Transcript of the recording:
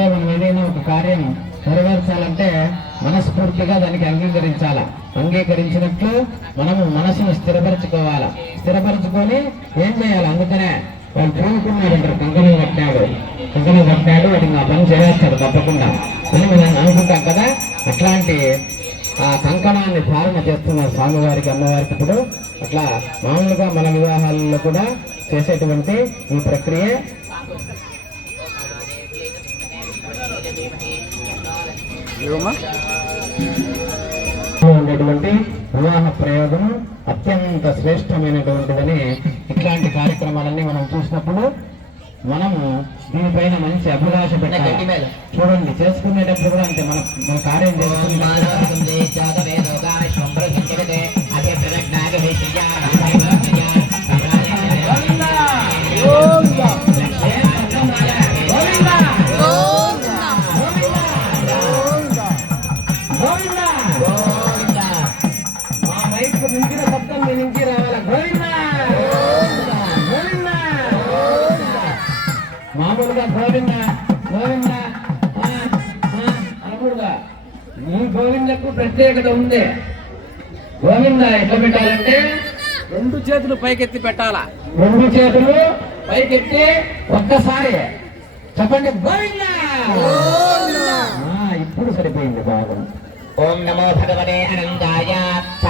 అంటే మనం ఏదైనా ఒక కార్యం నెరవేర్చాలంటే మనస్ఫూర్తిగా దానికి అంగీకరించాలా? అంగీకరించినట్లు మనము మనసును స్థిరపరచుకోవాలా? స్థిరపరచుకొని ఏం చేయాలి? అందుకనే వాళ్ళు పూనుకున్నారంటారు కంకణం కట్టాడు కంకణం కట్టాడు వాడికి ఆ పని చేస్తాడు తప్పకుండా. అని మనం అనుకుంటాం కదా అట్లాంటి ఆ కంకణాన్ని ధారణ చేస్తున్న స్వామివారికి అమ్మవారికి ఇప్పుడు అట్లా మామూలుగా మన వివాహాలలో కూడా చేసేటువంటి ఈ ప్రక్రియ ఉండేటువంటి వివాహ ప్రయోగం అత్యంత శ్రేష్టమైనటువంటిదని ఇట్లాంటి కార్యక్రమాలన్నీ మనం చూసినప్పుడు మనము దీనిపైన మంచి అభిలాష పెట్టాలి. చూడండి చేసుకునేటప్పుడు కూడా అంతే. మన మన కార్యం చేస్తున్నాం మామూలుగా గోవింద గోవింద అనకూడదా ఈ గోవిందకు ప్రత్యేకత ఉంది. గోవింద ఎట్లా పెట్టాలంటే రెండు చేతులు పైకెత్తి పెట్టాలా? రెండు చేతులు పైకెత్తి ఒక్కసారి. చెప్పండి గోవింద! ఆ, ఇప్పుడు సరిపోయింది బాగుంది. ఓం నమో భగవతే అనంతాయ.